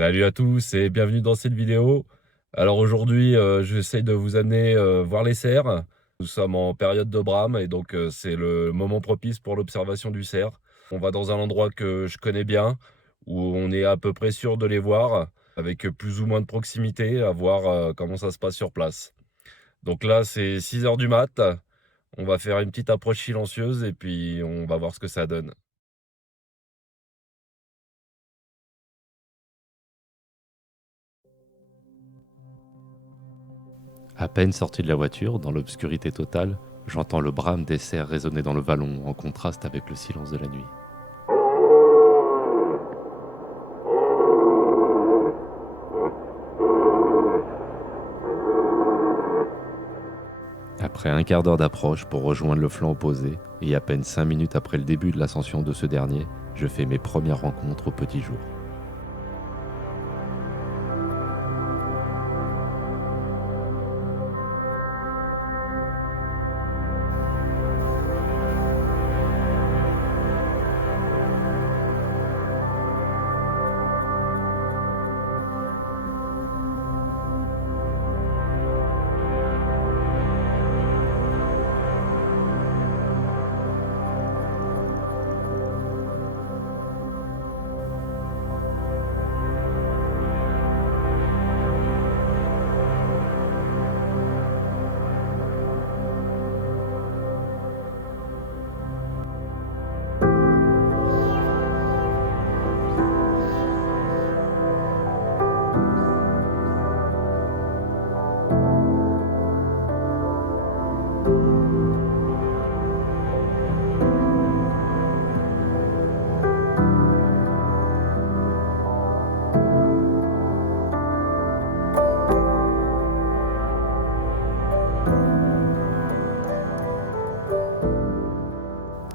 Salut à tous et bienvenue dans cette vidéo. Alors aujourd'hui, j'essaie de vous amener voir les cerfs. Nous sommes en période de brame et donc c'est le moment propice pour l'observation du cerf. On va dans un endroit que je connais bien, où on est à peu près sûr de les voir, avec plus ou moins de proximité, à voir comment ça se passe sur place. Donc là, c'est 6 heures du mat. On va faire une petite approche silencieuse et puis on va voir ce que ça donne. À peine sorti de la voiture, dans l'obscurité totale, j'entends le brame des cerfs résonner dans le vallon en contraste avec le silence de la nuit. Après un quart d'heure d'approche pour rejoindre le flanc opposé, et à peine 5 minutes après le début de l'ascension de ce dernier, je fais mes premières rencontres au petit jour.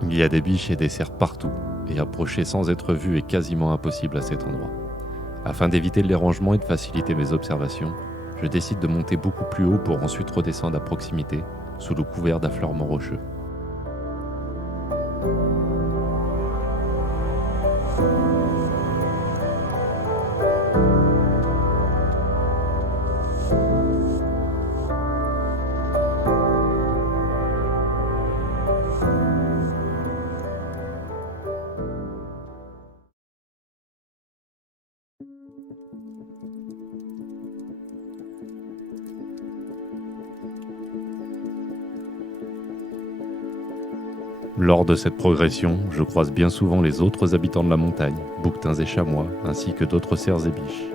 Il y a des biches et des cerfs partout, et approcher sans être vu est quasiment impossible à cet endroit. Afin d'éviter le dérangement et de faciliter mes observations, je décide de monter beaucoup plus haut pour ensuite redescendre à proximité, sous le couvert d'affleurements rocheux. Lors de cette progression, je croise bien souvent les autres habitants de la montagne, bouquetins et chamois, ainsi que d'autres cerfs et biches.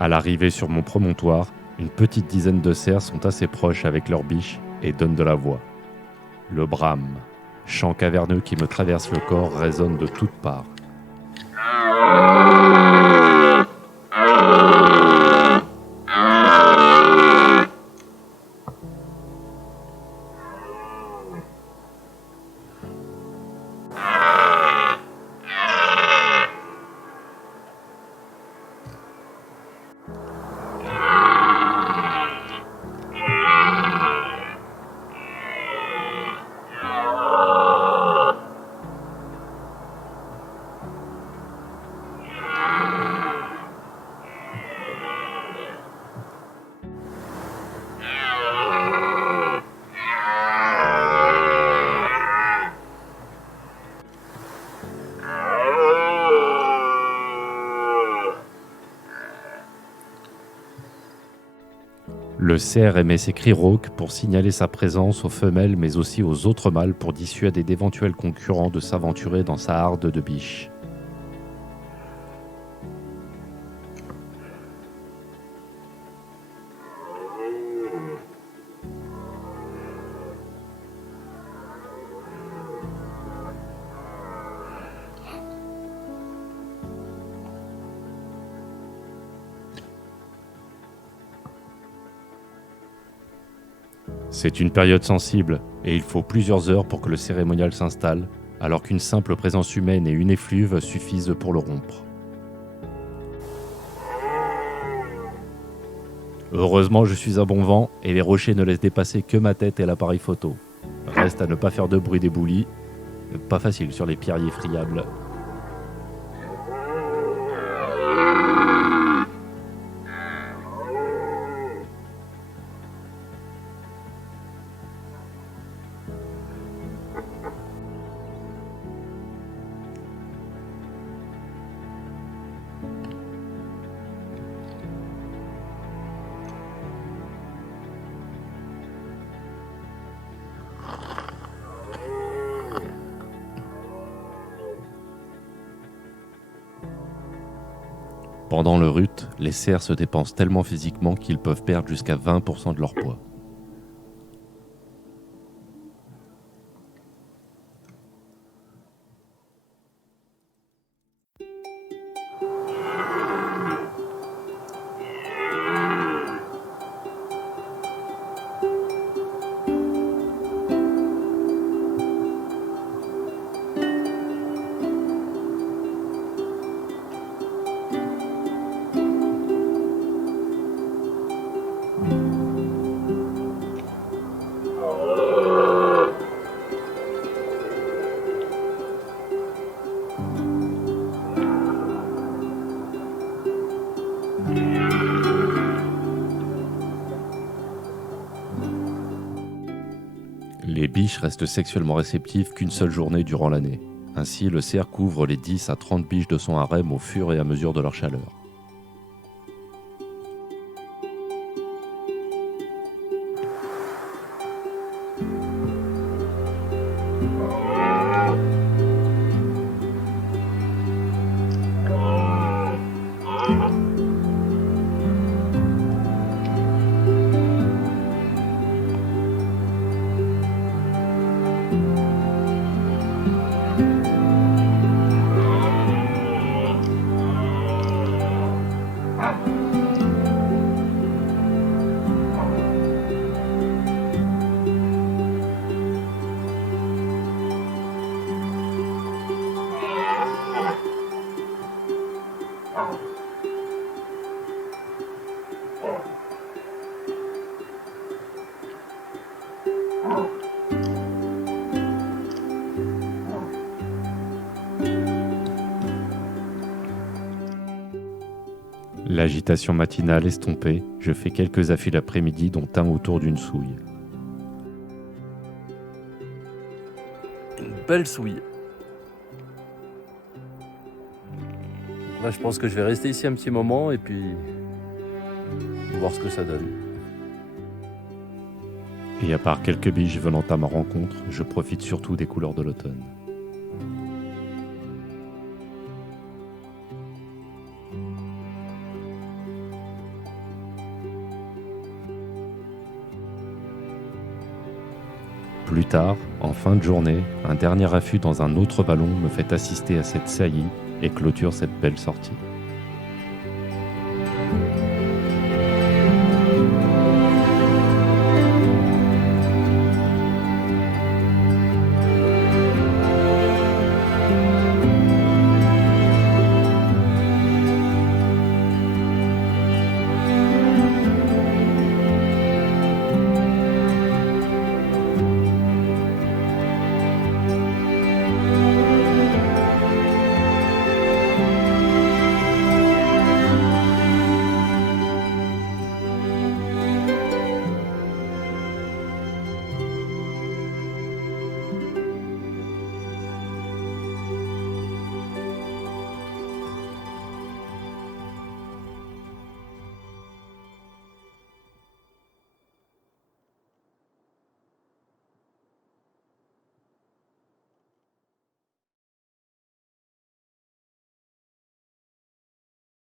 À l'arrivée sur mon promontoire, une petite dizaine de cerfs sont assez proches avec leurs biches et donnent de la voix. Le brame, chant caverneux qui me traverse le corps, résonne de toutes parts. Le cerf émet ses cris rauques pour signaler sa présence aux femelles mais aussi aux autres mâles pour dissuader d'éventuels concurrents de s'aventurer dans sa harde de biches. C'est une période sensible et il faut plusieurs heures pour que le cérémonial s'installe, alors qu'une simple présence humaine et une effluve suffisent pour le rompre. Heureusement, je suis à bon vent et les rochers ne laissent dépasser que ma tête et l'appareil photo. Reste à ne pas faire de bruit d'éboulis. Pas facile sur les pierriers friables. Pendant le rut, les cerfs se dépensent tellement physiquement qu'ils peuvent perdre jusqu'à 20% de leur poids. Les biches restent sexuellement réceptives qu'une seule journée durant l'année. Ainsi, le cerf couvre les 10 à 30 biches de son harem au fur et à mesure de leur chaleur. L'agitation matinale estompée, je fais quelques affûts l'après-midi dont un autour d'une souille. Une belle souille. Là, je pense que je vais rester ici un petit moment et puis voir ce que ça donne. Et à part quelques biches venant à ma rencontre, je profite surtout des couleurs de l'automne. Plus tard, en fin de journée, un dernier affût dans un autre vallon me fait assister à cette saillie et clôture cette belle sortie.